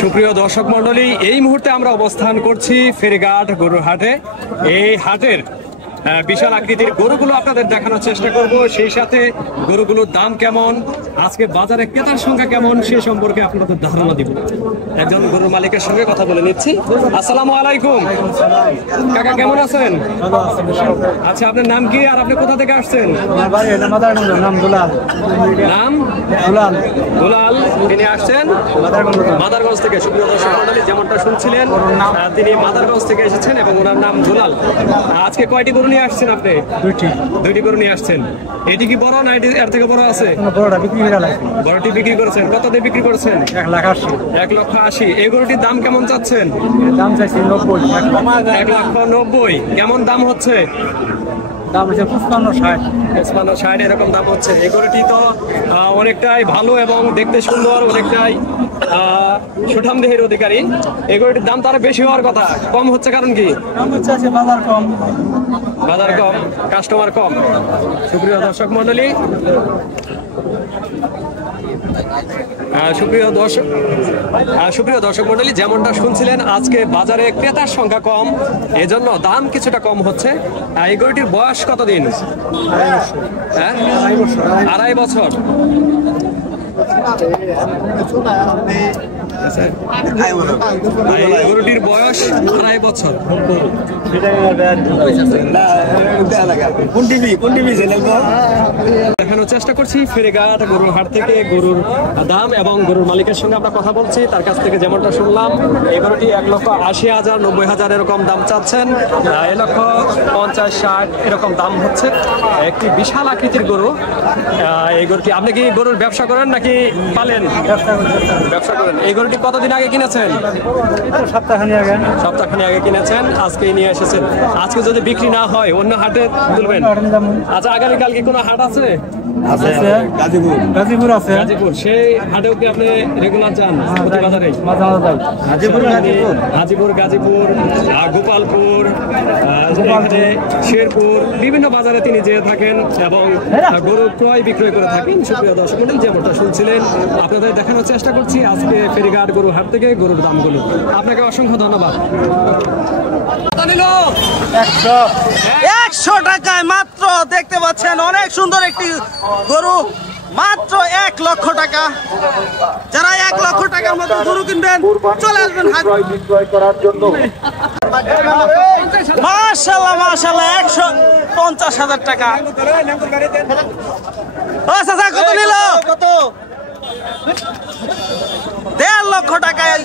সুপ্রিয় দর্শক মন্ডলী, এই মুহূর্তে আমরা অবস্থান করছি ফেরিঘাট গরুর হাটে। এই হাটের বিশাল আকৃতির গরুগুলো আপনাদের দেখানোর চেষ্টা করব, সেই সাথে গরুগুলোর দাম কেমন, আজকে বাজারে ক্রেতার সংখ্যা কেমন সে সম্পর্কে আপনাদের ধারণা দিব। একজন গরুর মালিকের সঙ্গে কথা বলে নিচ্ছি। আসসালামু আলাইকুম কাকা, কেমন আছেন? আচ্ছা, আপনার নাম কি আর আপনি কোথা থেকে আসছেন? নাম দুলাল। নাম দুলাল, তিনি আসছেন মাদারগঞ্জ থেকে। সুপ্রিয় দর্শক মন্ডলী, যেমনটা শুনছিলেন তিনি মাদারগঞ্জ থেকে এসেছেন এবং ওনার নাম দুলাল। আজকে কয়টি গরু নিয়ে আসছেন আপনি? দুইটি গরু নিয়ে আসছেন। এটি কি বড় না এর থেকে বড় আছে? বড়টি বিক্রি করেছেন। কত দিয়ে বিক্রি করেছেন? 1,80,000। এই গরুটির দাম কেমন চাচ্ছেন? দাম চাইছি 90। 1,90,000। কেমন দাম হচ্ছে? দাম হচ্ছে 55-60। 55-60 এরকম দাম হচ্ছে। এই গরুটি তো অনেকটাই ভালো এবং দেখতে সুন্দর, অনেকটাই সুঠাম দেহের অধিকারী। এই গরুটির দাম তো আরো বেশি হওয়ার কথা, কম হচ্ছে কারণ কি? বাজার কম, কাস্টমার কম। সুপ্রিয় দর্শক মন্ডলী, সুপ্রিয় দর্শক মন্ডলী, যেমনটা শুনছিলেন আজকে বাজারে ক্রেতার সংখ্যা কম, এজন্য দাম কিছুটা কম হচ্ছে। এই গরুটির বয়স কতদিন? 2.5 বছর। গরুটির বয়স 2.5 বছর। দেখানোর চেষ্টা করছি ফেরিঘাট গরুর হাট থেকে গরুর দাম এবং গরুর মালিকের সঙ্গে আমরা কথা বলছি। তার কাছ থেকে যেমনটা শুনলাম, এই গরুটি 1,80,000, 90,000 এরকম দাম চাচ্ছেন। 1,50,000-60 এরকম দাম হচ্ছে। একটি বিশাল আকৃতির গরু। এই গরুটি, আপনি কি গরুর ব্যবসা করেন নাকি পালেন? ব্যবসা করেন। এই গরুটি কতদিন আগে কিনেছেন? সপ্তাহখানি আগে কিনেছেন, আজকে নিয়ে এসেছেন। আজকে যদি বিক্রি না হয় অন্য হাটে তুলবেন। আচ্ছা, আগামীকাল কি কোনো হাট আছে? গাজীপুর আছে। গাজীপুর, সেই হাটেও কি আপনি রেগুলার যান? প্রতিবাজারে হাজিপুর, গাজীপুর, গোপালপুর, শেরপুর, বিভিন্ন বাজারে তিনি যেয়ে থাকেন এবং গরু ক্রয় বিক্রয় করে থাকেন। সুপ্রিয় দর্শক মণ্ডলী, যেমনটা শুনছিলেন আপনাদের দেখানোর চেষ্টা করছি আজকে ফেরিঘাট গরুর হাট থেকে গরুর দামগুলো। আপনাকে অসংখ্য ধন্যবাদ। 100 টাকায় মাত্র দেখতে পাচ্ছেন অনেক সুন্দর একটি গরু, মাত্র 1 লক্ষ টাকা। যারা 1 লক্ষ টাকার মতো গরু কিনবেন চলে আসবেন মাশাআল্লাহ মাশাআল্লাহ। 150,000 টাকা। আচ্ছা, কত নিল? কত? 1.5 লক্ষ টাকায়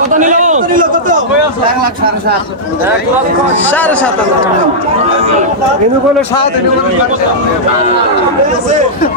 কত নিল? 1,07,500।